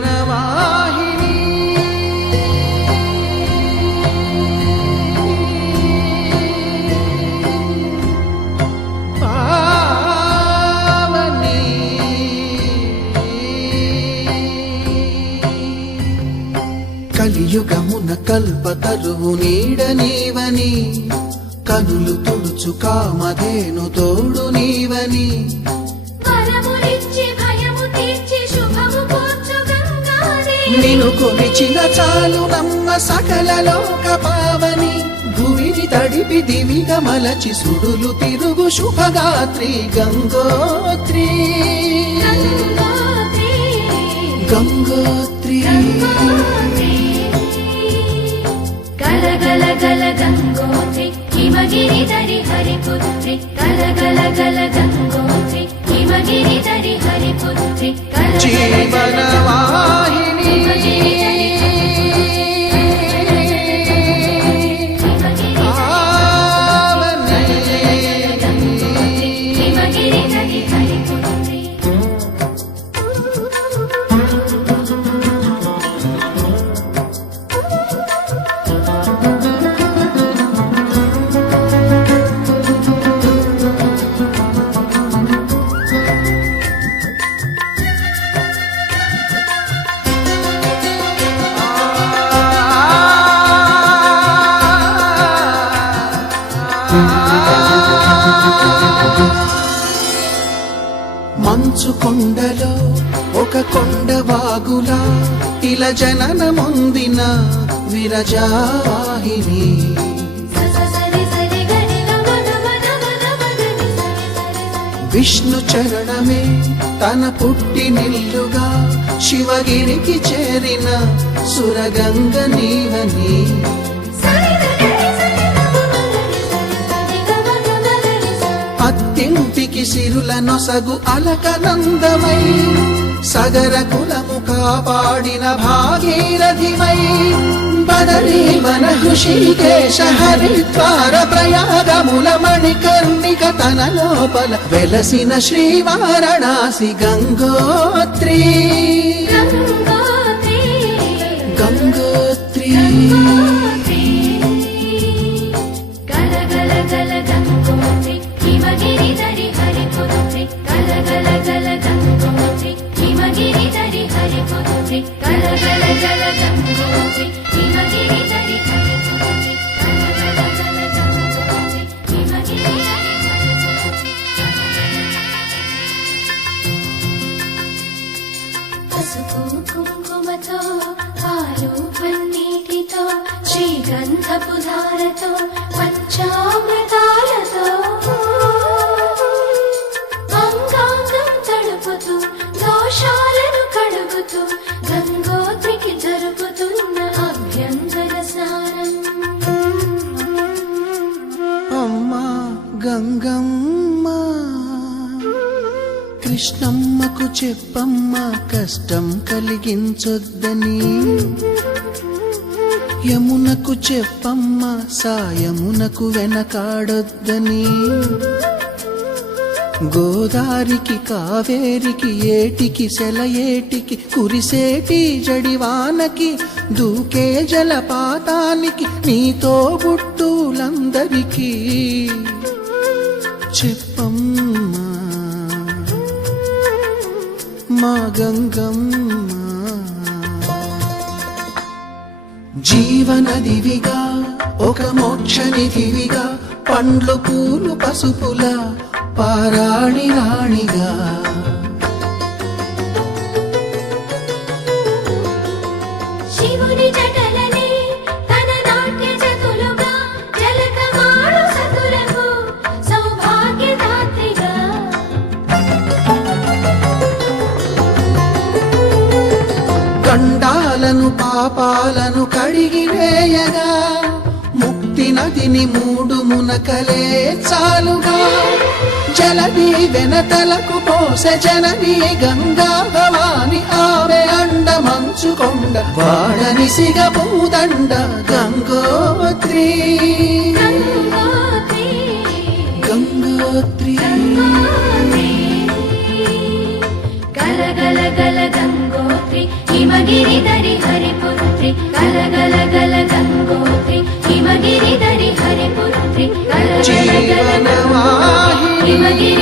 జీవనవాహిని పావని కలియుగమున కల్పతరువు నీడ నీవని కనులు తుడుచు కామధేను తోడు నీవని నిను కొలిచిన చాలు నమ్మ సకల లోక పావని భూమిని తడిపి దివిగా మలచి సుడులు తిరుగు శుభగాత్రి గంగోత్రి గంగోత్రి గల గల గల గంగోత్రి హిమగిరి దరి హరిపుత్రి గల గల గల గంగోత్రి హిమగిరి దరి హరిపుత్రి జీవనవాహిని మంచు కొండలో ఒక కొండ వాగులా ఇలా జననమొందిన విరజావాహిని విష్ణు చరణమే తన పుట్టినిల్లుగా శివగిరికి చేరిన సురగంగ నీవని అత్యంటికి సిరుల నొసగు అలకనందమై సగర కులము కాపాడిన భాగీరథివై బదరీ వన హృషికేశ హరిద్వార ప్రయాగముల మణికర్ణిక తన లోపల వెలసిన శ్రీవారణాసి గంగోత్రి గంగోత్రి గల గల గల గంగోత్రి హిమగిరి దరి హరిపుత్రి గల గల గల గంగోత్రి హిమగిరి దరి హరిపుత్రి గల గల గల గంగోత్రి హిమగిరి దరి హరిపుత్రి గల గల గల గంగోత్రి హిమగిరి దరి హరిపుత్రి పసుపు కుంకుమతో పాలు పన్నీటితో శ్రీగంధపు ధారతో పంచామృతాలతో అంగాంగం తడుపుతూ దోషాలను కడుగుతూ గంగోత్రికి జరుపుతున్న అభ్యంగన స్నానం అమ్మా గంగమ్మ కృష్ణమ్మకు చెప్పమ్మ కష్టం కలిగించొద్దని యమునకు చెప్పమ్మ సాయమునకు వెనకాడొద్దని గోదారికి కావేరికి ఏటికి సెలయేటికి కురిసేటి జడివానకి దూకే జలపాతానికి నీతో బుట్టులందరికీ చెప్పమ్మా మా గంగమ్మ జీవనదివిగా ఒక మోక్షనిధివిగా పండ్లు పూలు పసుపుల పారాణి రాణిగా శివుని జటలనే తన నాట్య జతులుగా జలకమాడు సతులకు సౌభాగ్యదాత్రిగా గండాలను పాపాలను కడిగివేయగా ముక్తి నదిని మూడు మునకలే చాలుగా జలది వెనతలకు పోసె జనని గంగా భవాని ఆమె అండ మంచుకొండ వాడనిసిగ పూదండ గంగోత్రి గంగోత్రి గంగోత్రి గంగోత్రి గల గల గల గంగోత్రి హిమగిరిధరి హరిపుత్రి గల గల గల గంగోత్రి హిమగిరిధరి హరిపుత్రి గల గల గల గంగోత్రి హిమగిరి